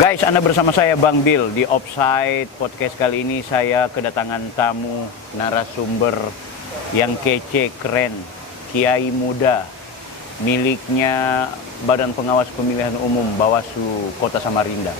Guys, Anda bersama saya Bang Bill di Offside Podcast. Kali ini saya kedatangan tamu narasumber yang kece, keren, kiai muda, miliknya Badan Pengawas Pemilihan Umum Bawaslu Kota Samarinda,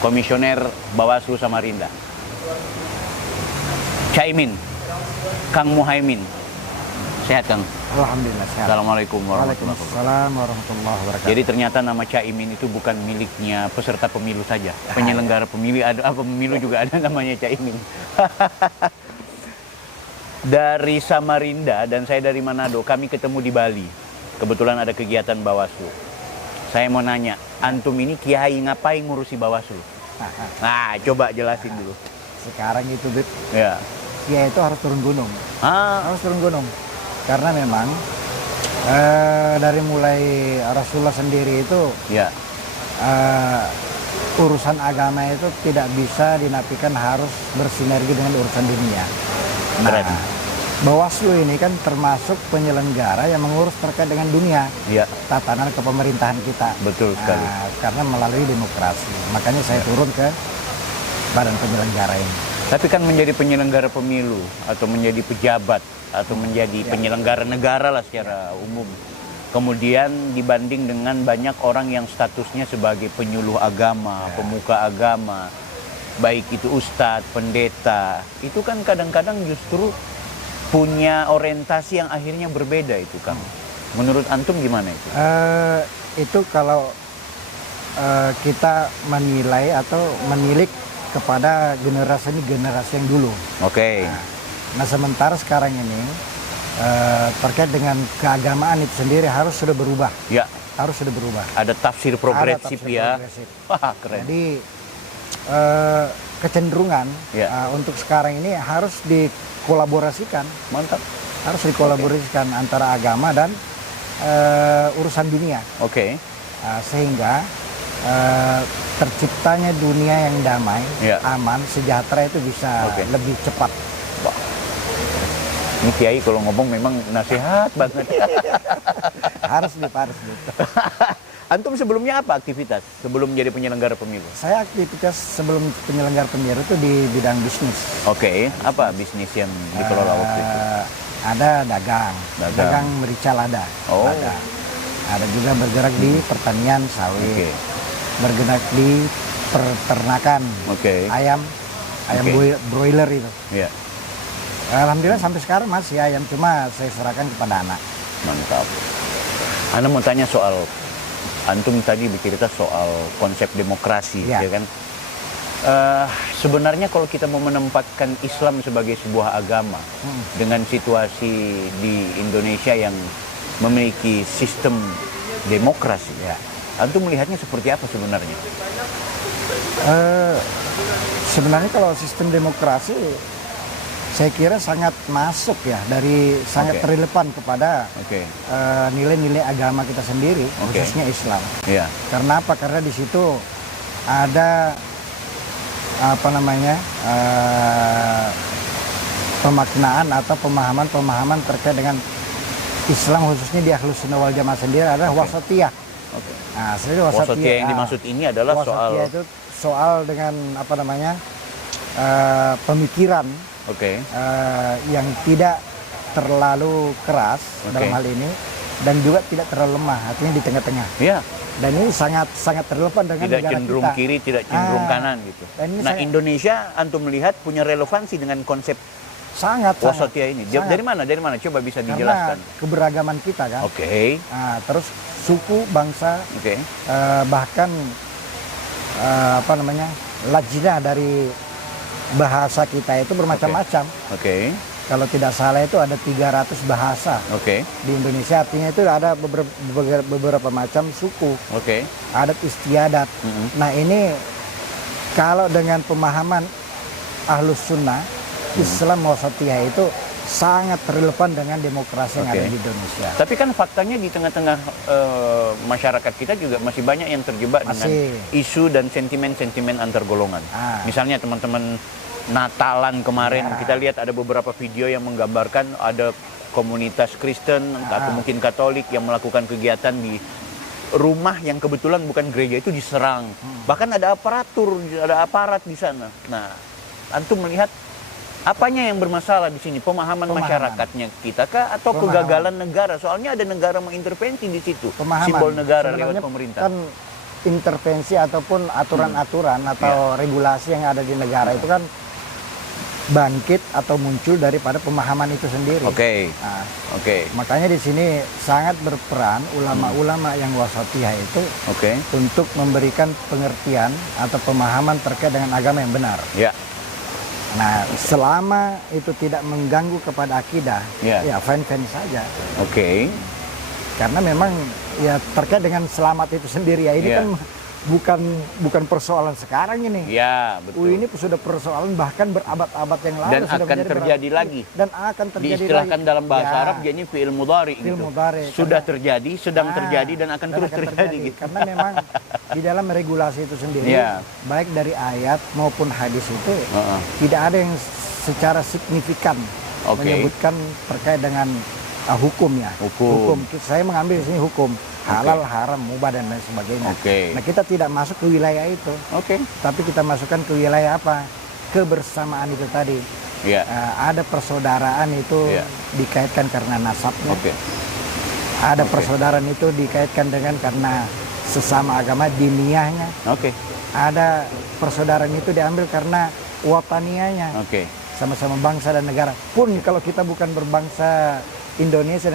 Komisioner Bawaslu Samarinda, Caimin, Kang Muhaimin. Sehat, Kang? Alhamdulillah sehat. Assalamualaikum warahmatullahi wabarakatuh. Waalaikumsalam warahmatullahi wabarakatuh. Jadi ternyata nama Caimin itu bukan miliknya peserta pemilu saja. Penyelenggara pemilu ada pemilu juga ada namanya Caimin. Dari Samarinda dan saya dari Manado, kami ketemu di Bali. Kebetulan ada kegiatan Bawaslu. Saya mau nanya, antum ini kiai ngapain ngurusi Bawaslu? Nah, coba jelasin dulu. Sekarang itu, Bib, Ya. kiai itu harus turun gunung. Harus turun gunung. Karena memang dari mulai Rasulullah sendiri itu Ya. urusan agama itu tidak bisa dinafikan harus bersinergi dengan urusan dunia. Keren. Bawaslu ini kan termasuk penyelenggara yang mengurus terkait dengan dunia, Ya. tatanan kepemerintahan kita. Betul sekali. Karena melalui demokrasi. Makanya saya turun ke badan penyelenggara ini. Tapi kan menjadi penyelenggara pemilu atau menjadi pejabat atau menjadi penyelenggara negara lah secara umum. Kemudian dibanding dengan banyak orang yang statusnya sebagai penyuluh agama, pemuka agama, baik itu ustadz, pendeta, itu kan kadang-kadang justru punya orientasi yang akhirnya berbeda itu, Kang. Menurut antum gimana itu? Itu kalau kita menilai atau menilik kepada generasi yang dulu. Oke. Nah sementara sekarang ini terkait dengan keagamaan itu sendiri harus sudah berubah. Ya. Harus sudah berubah. Ada tafsir progresif ya. Progresif. Wah, keren. Jadi kecenderungan untuk sekarang ini harus dikolaborasikan. Mantap. Harus dikolaborasikan antara agama dan urusan dunia. Oke. Sehingga terciptanya dunia yang damai, aman, sejahtera itu bisa lebih cepat. Wah. Ini kiai kalau ngomong memang nasihat banget. harus gitu. Antum sebelumnya apa aktivitas sebelum menjadi penyelenggara pemilu? Saya aktivitas sebelum penyelenggara pemilu itu di bidang bisnis. Oke, apa bisnis yang dikelola waktu itu? Ada dagang merica lada. Oh. Ada juga bergerak di pertanian sawit. Bergerak di peternakan ayam broiler itu. Iya. Alhamdulillah sampai sekarang masih ayam, cuma saya serahkan kepada anak. Mantap. Anda mau tanya soal, antum tadi bercerita soal konsep demokrasi, ya kan? Sebenarnya kalau kita mau menempatkan Islam sebagai sebuah agama dengan situasi di Indonesia yang memiliki sistem demokrasi, antum melihatnya seperti apa sebenarnya? Sebenarnya kalau sistem demokrasi saya kira sangat masuk ya, dari sangat relevan kepada nilai-nilai agama kita sendiri, khususnya Islam. Karena apa? Karena di situ ada pemaknaan atau pemahaman terkait dengan Islam, khususnya di Ahlus Sunnah wal Jamaah sendiri adalah wasatiyah. Nah, wasatiyah yang dimaksud ini adalah soal dengan pemikiran yang tidak terlalu keras dalam hal ini dan juga tidak terlalu lemah, artinya di tengah-tengah. Dan ini sangat relevan dengan tidak negara cenderung kita. Kiri, tidak cenderung kanan gitu. Nah, Indonesia antum melihat punya relevansi dengan konsep wasatiyah ini. Dari mana? Coba bisa dijelaskan. Karena keberagaman kita kan. Terus suku, bangsa, bahkan lajnah dari bahasa kita itu bermacam-macam. Kalau tidak salah itu ada 300 bahasa di Indonesia. Artinya itu ada beberapa macam suku, adat istiadat. Nah ini kalau dengan pemahaman Ahlus Sunnah, Islam wasatiyah itu sangat relevan dengan demokrasi yang ada di Indonesia. Tapi kan faktanya di tengah-tengah masyarakat kita juga masih banyak yang terjebak dengan isu dan sentimen-sentimen antar golongan. Misalnya teman-teman Natalan kemarin kita lihat ada beberapa video yang menggambarkan ada komunitas Kristen atau mungkin Katolik yang melakukan kegiatan di rumah yang kebetulan bukan gereja itu diserang. Bahkan ada aparatur, ada aparat di sana. Nah, antum melihat apanya yang bermasalah di sini? Pemahaman masyarakatnya kita kah atau kegagalan negara? Soalnya ada negara mengintervensi di situ. Simbol negara lewat pemerintah. Kan intervensi ataupun aturan-aturan atau regulasi yang ada di negara itu kan bangkit atau muncul daripada pemahaman itu sendiri. Nah, makanya di sini sangat berperan ulama-ulama yang wasatiyah itu untuk memberikan pengertian atau pemahaman terkait dengan agama yang benar. Nah, selama itu tidak mengganggu kepada akidah, ya fine-fine saja. Karena memang ya terkait dengan selamat itu sendiri ya, ini kan bukan persoalan sekarang ini. Betul. Ini sudah persoalan bahkan berabad-abad yang lalu. Dan akan terjadi lagi. Dan akan terjadi diistilahkan lagi. Dalam bahasa Arab, jadi fi'il mudhari gitu. Sudah terjadi, sedang terjadi, dan akan terus terjadi. Gitu. Karena memang di dalam regulasi itu sendiri, baik dari ayat maupun hadis itu, tidak ada yang secara signifikan menyebutkan terkait dengan hukumnya. Hukum. Saya mengambil di sini hukum. Halal, haram, mubah, dan lain sebagainya. Nah, kita tidak masuk ke wilayah itu. Tapi kita masukkan ke wilayah apa? Kebersamaan itu tadi. Ada persaudaraan itu dikaitkan karena nasabnya. Ada persaudaraan itu dikaitkan dengan karena sesama agama, diniyahnya. Ada persaudaraan itu diambil karena wataniyahnya. Sama-sama bangsa dan negara. Pun kalau kita bukan berbangsa Indonesia,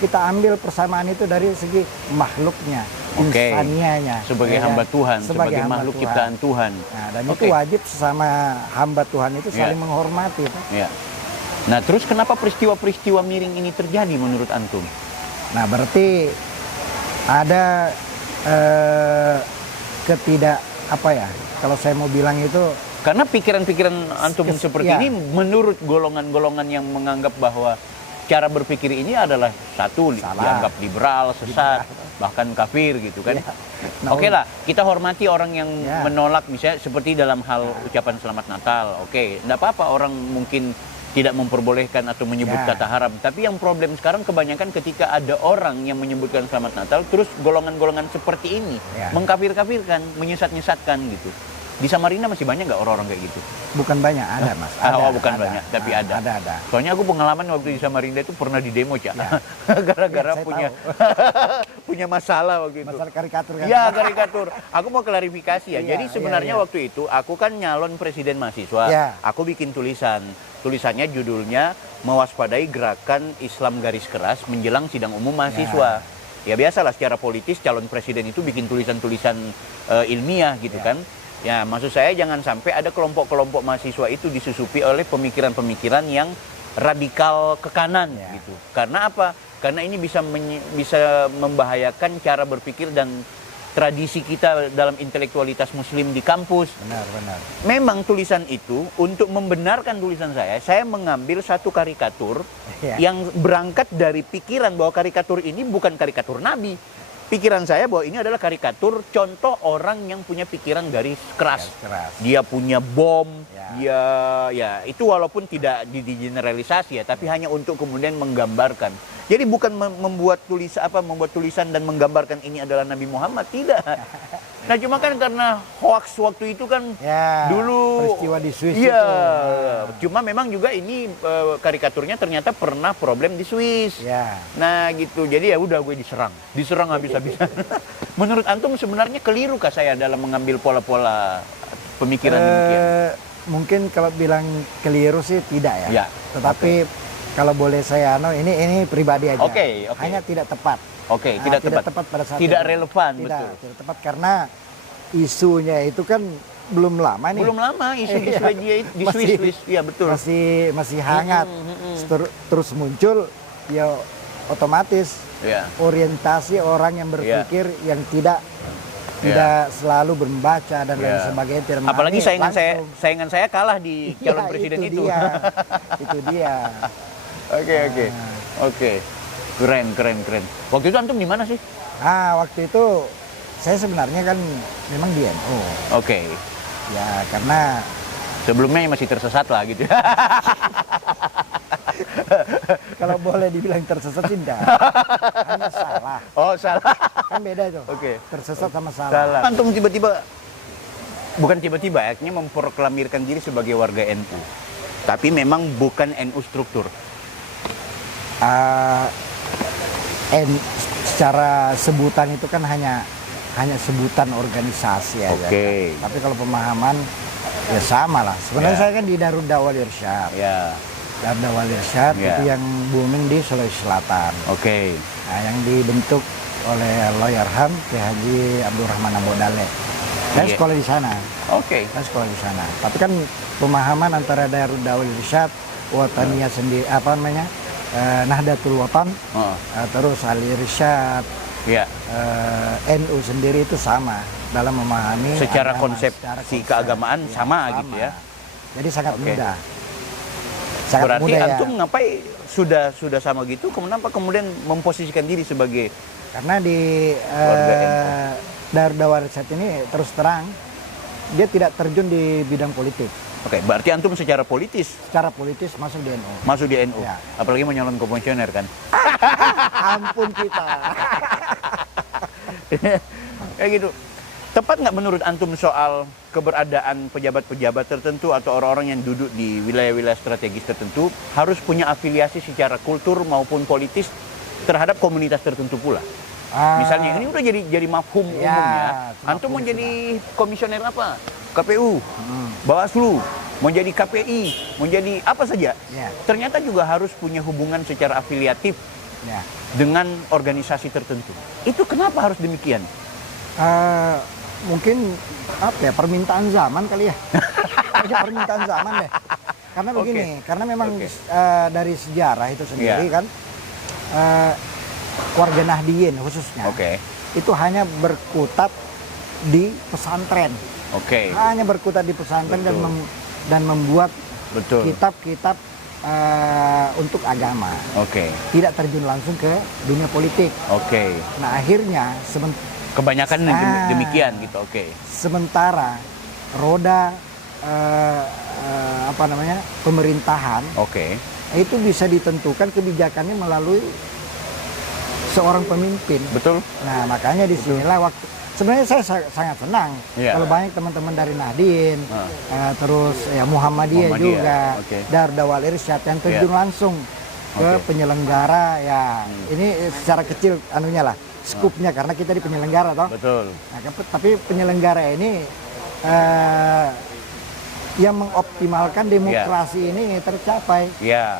kita ambil persamaan itu dari segi makhluknya, insanianya, sebagai hamba Tuhan, sebagai makhluk ciptaan Tuhan. Nah, dan itu wajib sesama hamba Tuhan itu saling menghormati. Nah, terus kenapa peristiwa-peristiwa miring ini terjadi menurut antum? Nah, berarti ada kalau saya mau bilang itu, karena pikiran-pikiran antum seperti ini menurut golongan-golongan yang menganggap bahwa cara berpikir ini adalah dianggap liberal, sesat, bahkan kafir gitu kan. Lah, kita hormati orang yang menolak, misalnya seperti dalam hal ucapan selamat Natal. Enggak apa-apa orang mungkin tidak memperbolehkan atau menyebut kata haram. Tapi yang problem sekarang kebanyakan ketika ada orang yang menyebutkan selamat Natal, terus golongan-golongan seperti ini mengkafir-kafirkan, menyesat-nyesatkan gitu. Di Samarinda masih banyak nggak orang-orang kayak gitu? Bukan banyak, ada Mas. Bukan banyak, tapi ada. Ada. Soalnya aku pengalaman waktu di Samarinda itu pernah di demo, Cak. Gara-gara punya masalah waktu itu. Masalah karikatur kan? Iya, karikatur. Aku mau klarifikasi ya. Jadi sebenarnya waktu itu aku kan nyalon presiden mahasiswa. Aku bikin tulisan. Tulisannya judulnya mewaspadai gerakan Islam garis keras menjelang sidang umum mahasiswa. Ya biasalah secara politis calon presiden itu bikin tulisan-tulisan ilmiah gitu kan. Ya, maksud saya jangan sampai ada kelompok-kelompok mahasiswa itu disusupi oleh pemikiran-pemikiran yang radikal ke kanan gitu. Karena apa? Karena ini bisa membahayakan cara berpikir dan tradisi kita dalam intelektualitas muslim di kampus. Benar. Memang tulisan itu, untuk membenarkan tulisan saya mengambil satu karikatur yang berangkat dari pikiran bahwa karikatur ini bukan karikatur Nabi. Pikiran saya bahwa ini adalah karikatur contoh orang yang punya pikiran garis keras. Dia punya bom, dia itu walaupun tidak digeneralisasi ya, tapi hanya untuk kemudian menggambarkan. Jadi bukan membuat tulisan dan menggambarkan ini adalah Nabi Muhammad, tidak. Nah, cuma kan karena hoax waktu itu kan dulu peristiwa di Swiss itu. Cuma memang juga ini karikaturnya ternyata pernah problem di Swiss. Nah, gitu. Jadi ya udah gue diserang habis-habisan. Menurut antum sebenarnya kelirukah saya dalam mengambil pola-pola pemikiran demikian? Mungkin kalau bilang keliru sih tidak ya. Tetapi kalau boleh saya ini pribadi aja. Hanya tidak tepat. Tidak tepat pada saat tidak itu. Relevan, tidak betul. Tepat karena isunya itu kan belum lama nih. Belum lama isu di Swedia di Swiss. Iya, betul. Masih hangat. Terus muncul ya otomatis orientasi orang yang berpikir yang tidak selalu membaca dan lain sebagainya. Apalagi saingan saya kalah di calon presiden itu. Itu dia. Oke. Keren. Waktu itu antum di mana sih? Waktu itu saya sebenarnya kan memang di NU. Ya, karena sebelumnya masih tersesat lah gitu. Kalau boleh dibilang tersesat sih enggak. Hanya salah. Salah. Kan beda itu. Tersesat sama salah. Salah. Antum tiba-tiba, bukan tiba-tiba, akhirnya memproklamirkan diri sebagai warga NU. Tapi memang bukan NU struktur. Secara sebutan itu kan hanya sebutan organisasi aja. Tapi kalau pemahaman ya sama lah. Sebenarnya saya kan di Darud Dawah Irsyad. Darud Dawah Irsyad itu yang booming di Sulawesi Selatan. Nah, yang dibentuk oleh Allahyarham Kiai Haji Abdurrahman Abodale. Saya sekolah di sana. Saya sekolah di sana. Tapi kan pemahaman antara Darud Dawah Irsyad, Wataniyah sendiri, apa namanya? Nahdlatul Watan, terus Al-Irsyad, NU sendiri itu sama dalam memahami secara agama, konsepsi keagamaan sama gitu ya. Jadi sangat mudah. Berarti antum ngapain sudah sama gitu, kenapa kemudian memposisikan diri sebagai karena di Darud Dawah Irsyad ini terus terang dia tidak terjun di bidang politik. Berarti antum secara politis masuk di NU. Masuk di NU. Apalagi mau nyalon komisioner kan. Ampun kita. Kayak gitu. Tepat nggak menurut antum soal keberadaan pejabat-pejabat tertentu atau orang-orang yang duduk di wilayah-wilayah strategis tertentu harus punya afiliasi secara kultur maupun politis terhadap komunitas tertentu pula? Misalnya ini udah jadi mafhum umumnya. Antum mau jadi komisioner apa? KPU, Bawaslu, mau jadi KPI, mau jadi apa saja. Ternyata juga harus punya hubungan secara afiliatif dengan organisasi tertentu. Itu kenapa harus demikian? Mungkin apa ya, permintaan zaman kali ya. Permintaan zaman deh. Karena begini, karena memang dari sejarah itu sendiri kan warga Nahdliyin khususnya itu hanya berkutat di pesantren. Hanya berkutat di pesantren dan membuat kitab-kitab untuk agama. Tidak terjun langsung ke dunia politik. Nah, akhirnya kebanyakan demikian gitu. Sementara roda pemerintahan itu bisa ditentukan kebijakannya melalui seorang pemimpin. Nah, makanya disinilah sebenarnya saya sangat senang kalau banyak teman-teman dari Nahdliyin, terus ya Muhammadiyah juga, Darud Dawah Irsyad yang terjun langsung ke penyelenggara ya. Ini secara kecil anunya lah, skupnya karena kita di penyelenggara toh. Nah, tapi penyelenggara ini yang mengoptimalkan demokrasi ini tercapai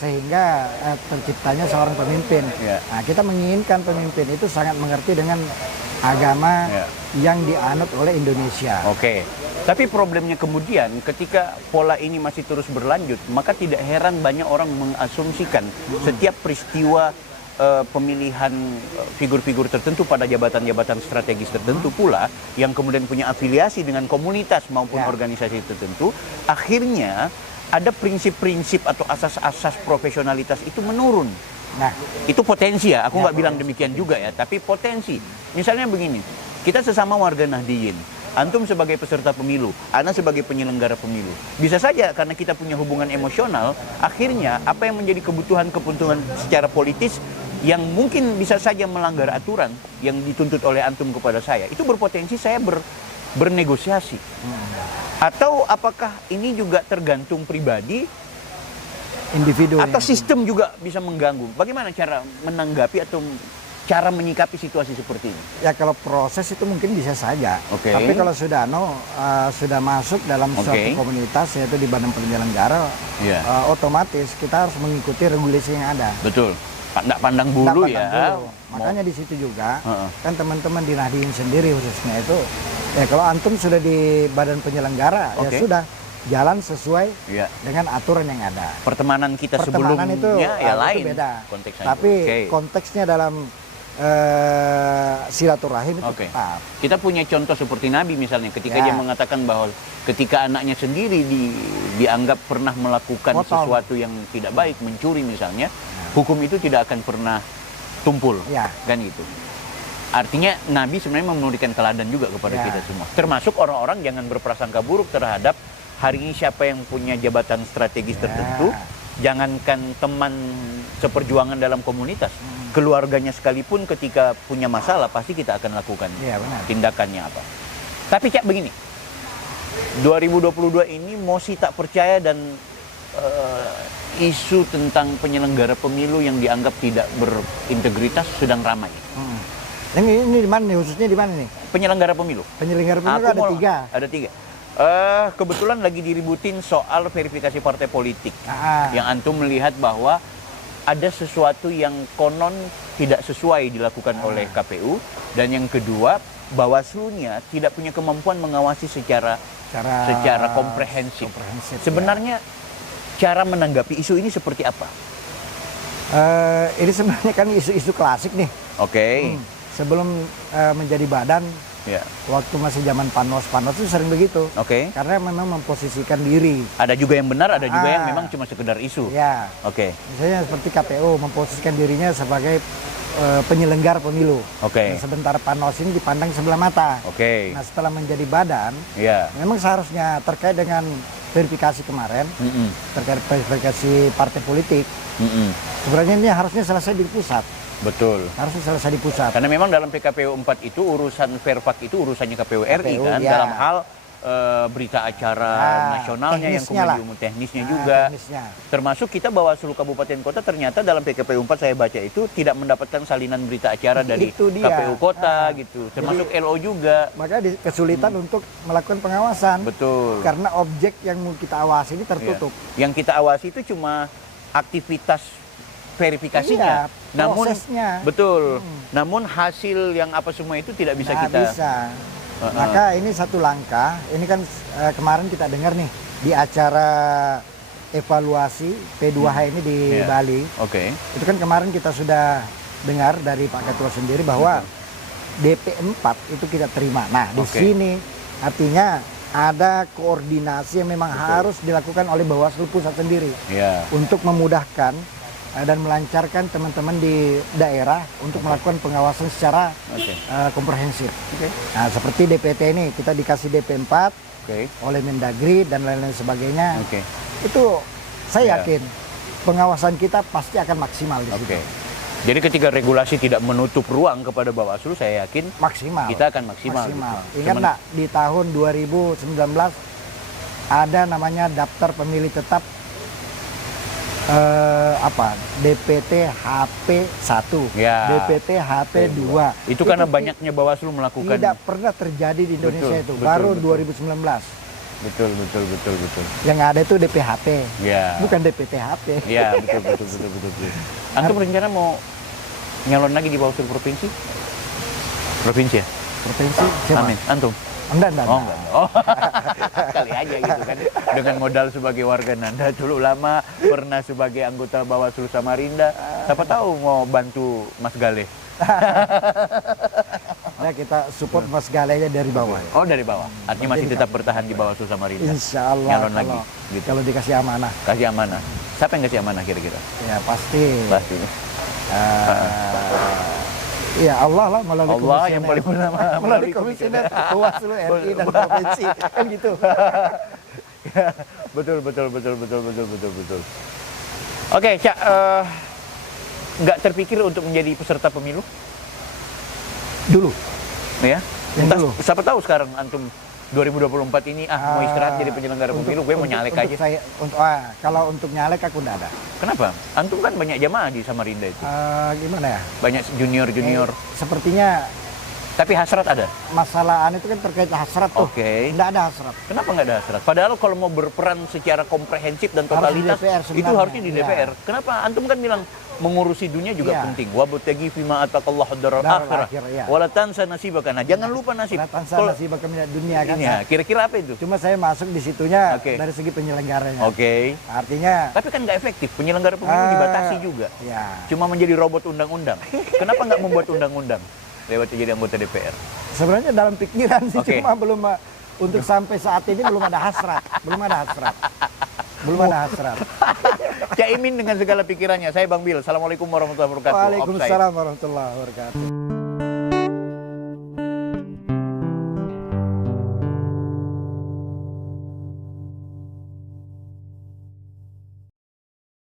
sehingga terciptanya seorang pemimpin. Nah, kita menginginkan pemimpin itu sangat mengerti dengan agama yang dianut oleh Indonesia. Tapi problemnya kemudian ketika pola ini masih terus berlanjut, maka tidak heran banyak orang mengasumsikan setiap peristiwa pemilihan figur-figur tertentu pada jabatan-jabatan strategis tertentu pula yang kemudian punya afiliasi dengan komunitas maupun organisasi tertentu, akhirnya ada prinsip-prinsip atau asas-asas profesionalitas itu menurun. Nah, itu potensi ya, aku nggak bilang demikian juga ya, tapi potensi. Misalnya begini, kita sesama warga Nahdliyin, antum sebagai peserta pemilu, ana sebagai penyelenggara pemilu. Bisa saja karena kita punya hubungan emosional, akhirnya apa yang menjadi kebutuhan secara politis yang mungkin bisa saja melanggar aturan yang dituntut oleh antum kepada saya, itu berpotensi saya bernegosiasi. Atau apakah ini juga tergantung pribadi, individu, atau sistem juga bisa mengganggu? Bagaimana cara menanggapi atau cara menyikapi situasi seperti ini? Ya kalau proses itu mungkin bisa saja. Tapi kalau sudah masuk dalam suatu komunitas yaitu di badan penyelenggara, otomatis kita harus mengikuti regulasi yang ada. Nggak pandang bulu ya. Makanya di situ juga kan teman-teman di Nahdliyin sendiri khususnya itu ya kalau antum sudah di badan penyelenggara ya sudah jalan sesuai dengan aturan yang ada. Pertemanan kita sebelumnya itu, ya lain beda. Konteksnya. Tapi konteksnya dalam silaturahim itu tetap. Kita punya contoh seperti Nabi misalnya ketika dia mengatakan bahwa ketika anaknya sendiri dianggap pernah melakukan sesuatu yang tidak baik, mencuri misalnya, hukum itu tidak akan pernah tumpul, kan itu. Artinya Nabi sebenarnya memberikan teladan juga kepada kita semua. Termasuk orang-orang jangan berprasangka buruk terhadap hari ini siapa yang punya jabatan strategis tertentu, jangankan teman seperjuangan dalam komunitas. keluarganya sekalipun ketika punya masalah pasti kita akan lakukan tindakannya apa. Tapi Cak begini, 2022 ini Mosi tak percaya dan isu tentang penyelenggara pemilu yang dianggap tidak berintegritas sedang ramai. Ini di mana nih, khususnya di mana nih? Penyelenggara pemilu. Penyelenggara pemilu ada 3. Ada 3. Kebetulan lagi diributin soal verifikasi partai politik. Yang antum melihat bahwa ada sesuatu yang konon tidak sesuai dilakukan oleh KPU, dan yang kedua Bawaslu-nya tidak punya kemampuan mengawasi secara komprehensif. Sebenarnya cara menanggapi isu ini seperti apa? Ini sebenarnya kan isu-isu klasik nih. Sebelum menjadi badan, waktu masih zaman Panos itu sering begitu. Karena memang memposisikan diri. Ada juga yang benar, ada juga yang memang cuma sekedar isu. Misalnya seperti KPU memposisikan dirinya sebagai penyelenggara pemilu. Nah, sebentar Panos ini dipandang sebelah mata. Nah, setelah menjadi badan, memang seharusnya terkait dengan verifikasi kemarin, terkait verifikasi partai politik, sebenarnya ini harusnya selesai di pusat. Betul. Harusnya selesai di pusat. Karena memang dalam PKPU 4 itu urusan Verpak itu urusannya KPU RI kan, dalam hal berita acara nasionalnya yang kemudian teknisnya juga. Termasuk kita Bawaslu Kabupaten Kota ternyata dalam PKPU 4 saya baca itu tidak mendapatkan salinan berita acara dari KPU Kota gitu. Termasuk jadi, LO juga. Makanya kesulitan untuk melakukan pengawasan. Betul. Karena objek yang mau kita awasi ini tertutup. Yang kita awasi itu cuma aktivitas verifikasinya, prosesnya. Betul. Namun hasil yang apa semua itu tidak bisa kita. Maka ini satu langkah. Ini kan kemarin kita dengar nih di acara evaluasi P2H ini di Bali. Itu kan kemarin kita sudah dengar dari Pak Ketua sendiri bahwa DP4 itu kita terima. Nah, di sini artinya ada koordinasi yang memang harus dilakukan oleh Bawaslu Pusat sendiri untuk memudahkan dan melancarkan teman-teman di daerah untuk melakukan pengawasan secara komprehensif. Nah, seperti DPT ini kita dikasih DP4 oleh Mendagri dan lain-lain sebagainya. Itu saya yakin pengawasan kita pasti akan maksimal di situ. Jadi ketika regulasi tidak menutup ruang kepada Bawaslu, saya yakin kita akan maksimal. Ingat nggak di tahun 2019 ada namanya daftar pemilih tetap DPT HP 1, DPT HP 2. Itu karena banyaknya Bawaslu melakukan. Tidak pernah terjadi di Indonesia itu. Baru 2019. Betul. Yang ada itu DPHP. Bukan DPT HP. Iya, betul. Antum rencana mau nyalon lagi di Bawaslu provinsi? Provinsi ya? Provinsi siapa? Amin. Antum? Enggak. Kali aja gitu kan. Dengan modal sebagai warga Nahdlatul Ulama, pernah sebagai anggota Bawaslu Samarinda. Siapa tahu mau bantu Mas Galeh. Nah, kita support Mas Galehnya dari bawah. Oh, dari bawah. Artinya masih tetap bertahan di Bawaslu Samarinda. Insya Allah. Nyalon lagi. Gitu. Kalau dikasih amanah. Kasih amanah. Siapa yang kasih amanah kira-kira? Ya pasti. Ya Allah lah melalui Allah yang paling bernama melalui komisioner Bawaslu RI dan provinsi kan gitu. Betul. Oke, Cak, nggak terpikir untuk menjadi peserta pemilu? Dulu. Ya. Dulu. Siapa tahu sekarang antum 2024 ini mau istirahat jadi penyelenggara pemilu, gue mau nyalek aja. Kalau untuk nyalek aku enggak ada. Kenapa? Antum kan banyak jamaah di Samarinda itu. Gimana ya? Banyak junior. Sepertinya. Tapi hasrat ada? Masalahan itu kan terkait hasrat tuh. Enggak ada hasrat. Kenapa enggak ada hasrat? Padahal kalau mau berperan secara komprehensif dan totalitas itu harusnya di DPR. Kenapa? Antum kan bilang mengurusi dunia juga penting. Wabtaghi fima ataqallahu ad-daral akhirah. Wala tansa nasibaka. Jangan lupa nasib. Wala tansa nasibaka minad dunya kan. Kira-kira apa itu? Cuma saya masuk di situnya dari segi penyelenggaranya. Artinya. Tapi kan nggak efektif. Penyelenggara pemilu dibatasi juga. Cuma menjadi robot undang-undang. Kenapa nggak membuat undang-undang lewat jadi anggota DPR? Sebenarnya dalam pikiran sih, cuma belum untuk sampai saat ini belum ada hasrat. Cak Imin dengan segala pikirannya. Saya Bang Bil. Assalamualaikum warahmatullahi wabarakatuh. Waalaikumsalam warahmatullahi wabarakatuh.